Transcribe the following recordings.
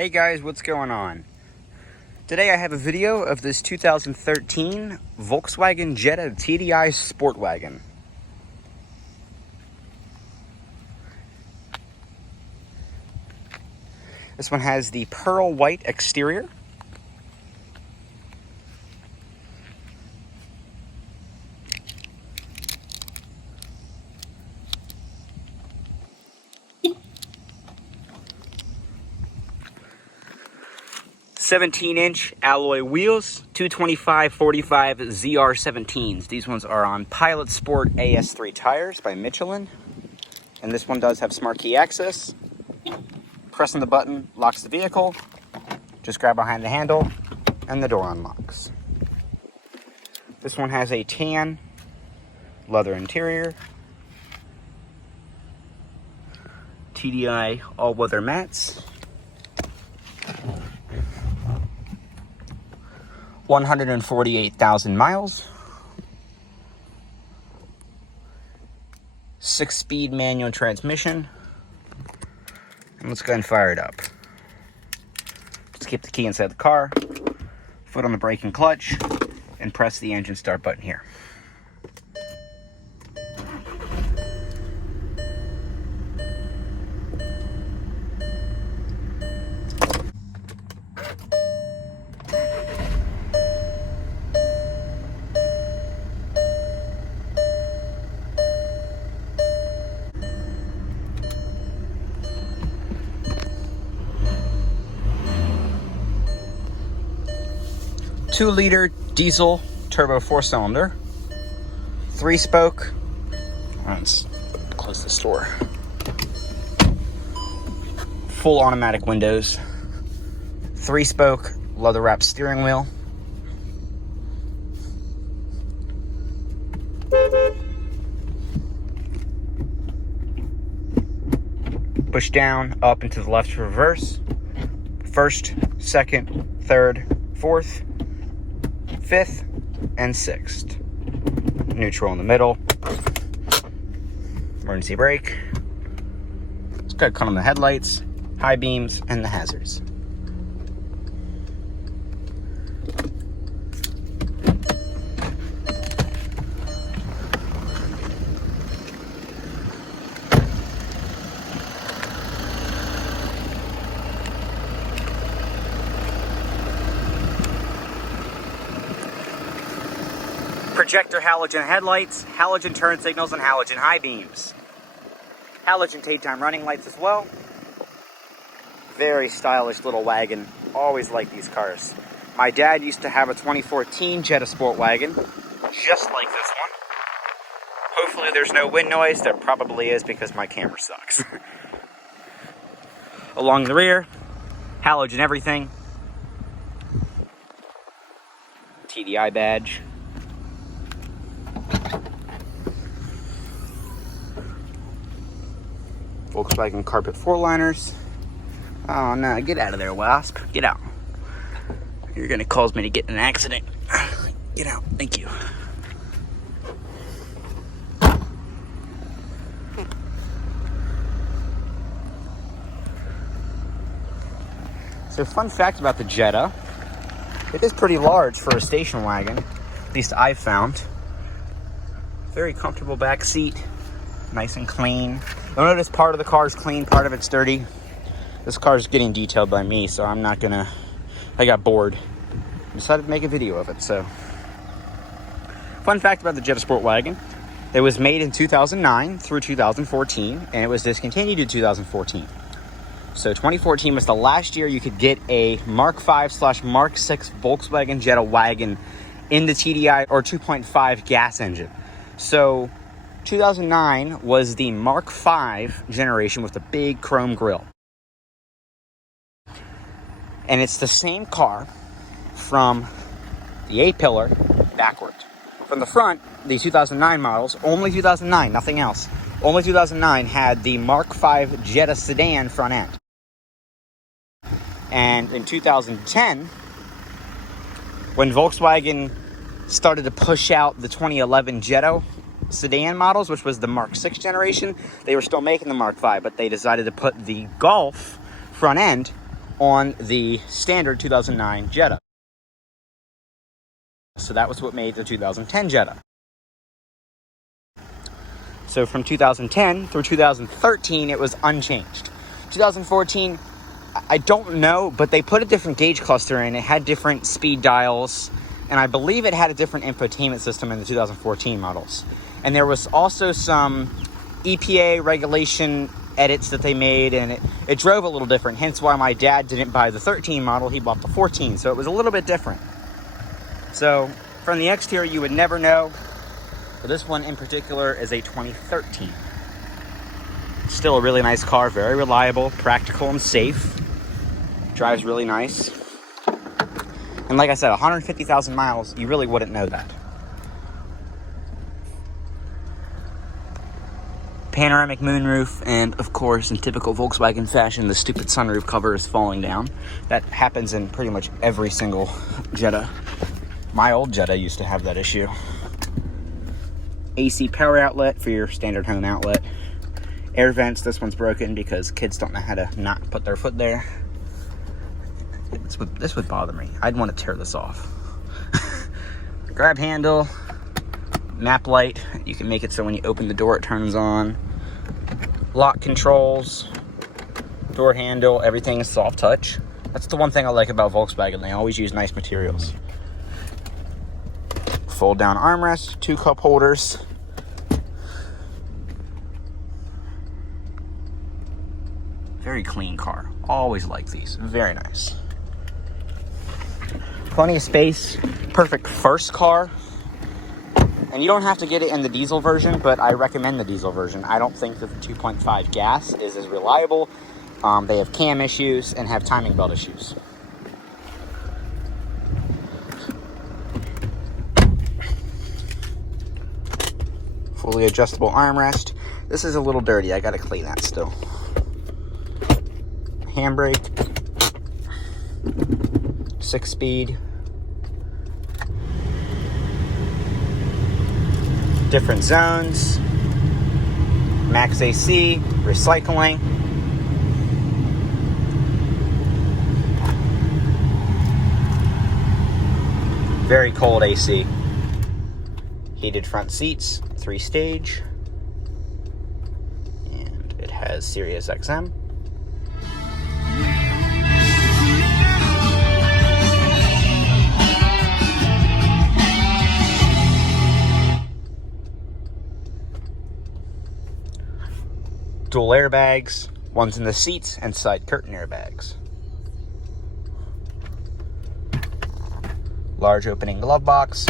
Hey guys, what's going on? Today I have a video of this 2013 Volkswagen Jetta TDI Sportwagon. This one has the pearl white exterior. "17-inch alloy wheels, 225/45 ZR17s. These ones are on Pilot Sport AS3 tires by Michelin. And this one does have smart key access. Pressing the button locks the vehicle. Just grab behind the handle and the door unlocks. This one has a tan leather interior. TDI all-weather mats. 148,000 miles. 6-speed manual transmission. And let's go ahead and fire it up. Just keep the key inside the car, foot on the brake and clutch, and press the engine start button here. Two-liter diesel turbo 4-cylinder, 3-spoke. Let's close this door. Full automatic windows, 3-spoke leather-wrapped steering wheel. Push down, up and to the left to reverse. First, second, third, fourth, fifth, and sixth. Neutral in the middle. Emergency brake. It's got cut on the headlights, high beams, and the hazards. Projector halogen headlights, halogen turn signals, and halogen high beams. Halogen daytime running lights as well. Very stylish little wagon. Always like these cars. My dad used to have a 2014 Jetta Sportwagon, just like this one. Hopefully there's no wind noise. There probably is because my camera sucks. Along the rear, halogen everything. TDI badge. Volkswagen carpet 4-liners. Oh no, get out of there, Wasp. Get out. You're gonna cause me to get in an accident. Get out, thank you. So fun fact about the Jetta, it is pretty large for a station wagon, at least I've found. Very comfortable back seat, nice and clean. You'll notice part of the car is clean, part of it's dirty. This car is getting detailed by me, so I'm not gonna, I got bored. Decided to make a video of it, so. Fun fact about the Jetta Sportwagon, it was made in 2009 through 2014, and it was discontinued in 2014. So 2014 was the last year you could get a Mark 5/Mark 6 Volkswagen Jetta wagon in the TDI or 2.5 gas engine. So 2009 was the Mark 5 generation with the big chrome grille. And it's the same car from the A-pillar backward. From the front, the 2009 models, only 2009, nothing else. Only 2009 had the Mark 5 Jetta sedan front end. And in 2010, when Volkswagen started to push out the 2011 Jetta sedan models, which was the Mark 6 generation, they were still making the Mark 5, but they decided to put the Golf front end on the standard 2009 Jetta. So that was what made the 2010 Jetta. So from 2010 through 2013, it was unchanged. 2014, I don't know, but they put a different gauge cluster in. It had different speed dials, and I believe it had a different infotainment system in the 2014 models. And there was also some EPA regulation edits that they made, and it drove a little different, hence why my dad didn't buy the 13 model, he bought the 14, so it was a little bit different. So from the exterior, you would never know, but this one in particular is a 2013. Still a really nice car, very reliable, practical, and safe. Drives really nice. And like I said, 150,000 miles, you really wouldn't know that. Panoramic moonroof, and of course, in typical Volkswagen fashion, the stupid sunroof cover is falling down. That happens in pretty much every single Jetta. My old Jetta used to have that issue. AC power outlet for your standard home outlet. Air vents, this one's broken because kids don't know how to not put their foot there. This would bother me. I'd want to tear this off. Grab handle, map light. You can make it so when you open the door it turns on. Lock controls, door handle, everything is soft touch. That's the one thing I like about Volkswagen. They always use nice materials. Fold down armrest, 2 cup holders. Very clean car. Always like these. Very nice. Plenty of space. Perfect first car. And you don't have to get it in the diesel version, but I recommend the diesel version. I don't think that the 2.5 gas is as reliable. They have cam issues and have timing belt issues. Fully adjustable armrest. This is a little dirty. I gotta clean that still. Handbrake. 6-speed. Different zones. Max AC. Recycling. Very cold AC. Heated front seats. 3-stage. And it has Sirius XM. Dual airbags, one's in the seats and side curtain airbags. Large opening glove box.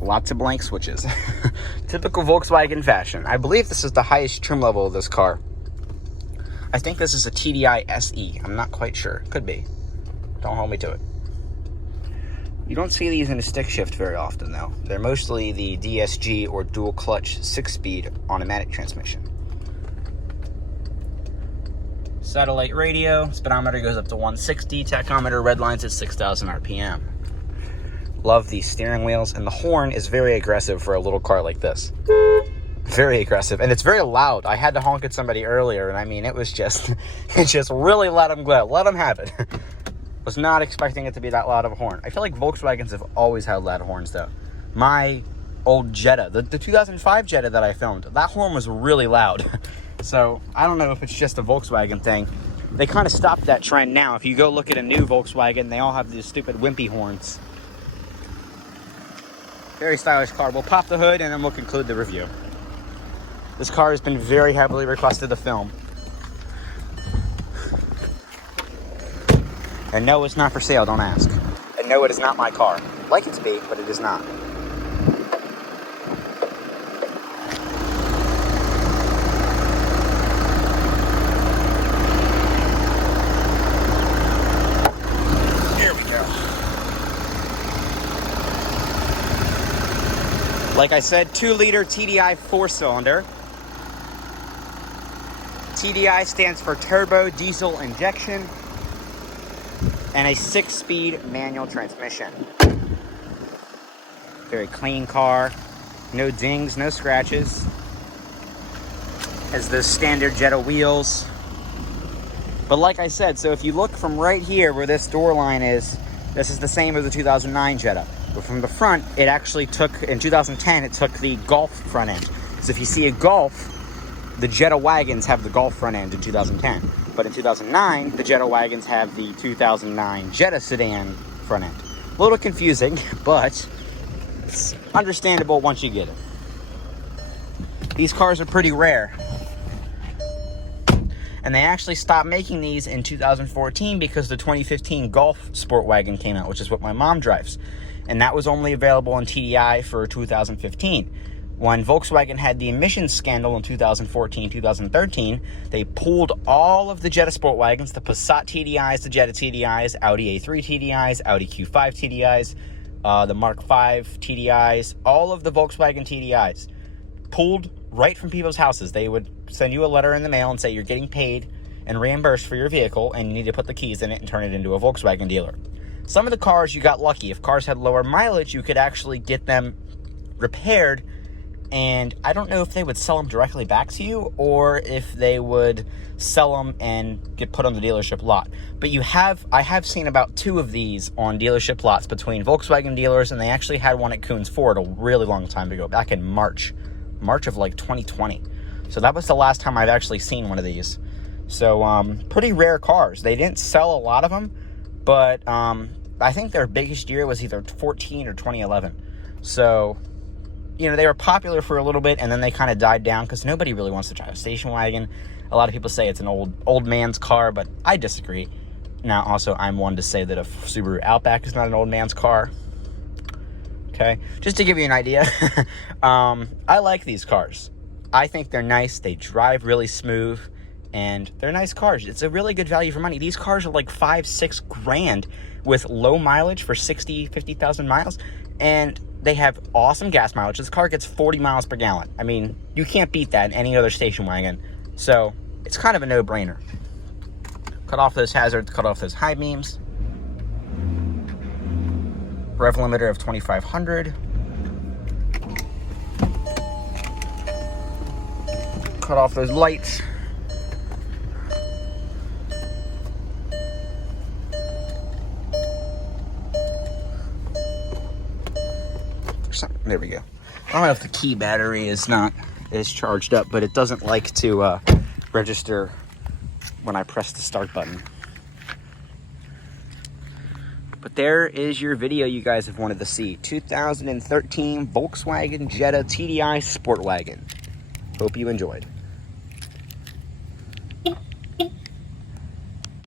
Lots of blank switches. Typical Volkswagen fashion. I believe this is the highest trim level of this car. I think this is a TDI SE. I'm not quite sure. Could be. Don't hold me to it. You don't see these in a stick shift very often, though. They're mostly the DSG or dual clutch 6-speed automatic transmission. Satellite radio. Speedometer goes up to 160. Tachometer redlines at 6,000 RPM. Love these steering wheels, and the horn is very aggressive for a little car like this. Very aggressive, and it's very loud. I had to honk at somebody earlier, and I mean, it was just, it just really let them go. Let them have it. Was not expecting it to be that loud of a horn. I feel like Volkswagens have always had loud horns, though. My old Jetta, the 2005 Jetta that I filmed, that horn was really loud. So I don't know if it's just a Volkswagen thing. They kind of stopped that trend now. If you go look at a new Volkswagen, they all have these stupid wimpy horns. Very stylish car. We'll pop the hood and then we'll conclude the review. This car has been very heavily requested to film. And no, it's not for sale, don't ask. And no, it is not my car. I'd like it to be, but it is not. Here we go. Like I said, 2-liter TDI 4-cylinder. TDI stands for turbo diesel injection. And a 6-speed manual transmission. Very clean car. No dings, no scratches. Has those standard Jetta wheels. But like I said, so if you look from right here where this door line is, this is the same as the 2009 Jetta. But from the front, it actually took, in 2010, it took the Golf front end. So if you see a Golf, the Jetta Wagons have the Golf front end in 2010. But in 2009, the Jetta Wagons have the 2009 Jetta sedan front end. A little confusing, but it's understandable once you get it. These cars are pretty rare. And they actually stopped making these in 2014 because the 2015 Golf Sportwagon came out, which is what my mom drives. And that was only available on TDI for 2015. When Volkswagen had the emissions scandal in 2014, 2013, they pulled all of the Jetta Sportwagons, the Passat TDIs, the Jetta TDIs, Audi A3 TDIs, Audi Q5 TDIs, the Mark V TDIs, all of the Volkswagen TDIs, pulled right from people's houses. They would send you a letter in the mail and say you're getting paid and reimbursed for your vehicle, and you need to put the keys in it and turn it into a Volkswagen dealer. Some of the cars, you got lucky. If cars had lower mileage, you could actually get them repaired, and I don't know if they would sell them directly back to you or if they would sell them and get put on the dealership lot. But I have seen about 2 of these on dealership lots between Volkswagen dealers, and they actually had one at Coons Ford a really long time ago, back in March of like 2020. So that was the last time I've actually seen one of these. So pretty rare cars. They didn't sell a lot of them, but I think their biggest year was either 14 or 2011. So, you know, they were popular for a little bit, and then they kind of died down because nobody really wants to drive a station wagon. A lot of people say it's an old man's car, but I disagree. Now, also, I'm one to say that a Subaru Outback is not an old man's car. Okay, just to give you an idea. I like these cars. I think they're nice. They drive really smooth, and they're nice cars. It's a really good value for money. These cars are like $5-6 grand with low mileage for 50,000 miles, and they have awesome gas mileage. This car gets 40 miles per gallon. I mean, you can't beat that in any other station wagon. So it's kind of a no-brainer. Cut off those hazards, cut off those high beams. Rev limiter of 2,500. Cut off those lights. There we go. I don't know if the key battery is charged up, but it doesn't like to register when I press the start button. But there is your video you guys have wanted to see. 2013 Volkswagen Jetta TDI Sportwagon. Hope you enjoyed.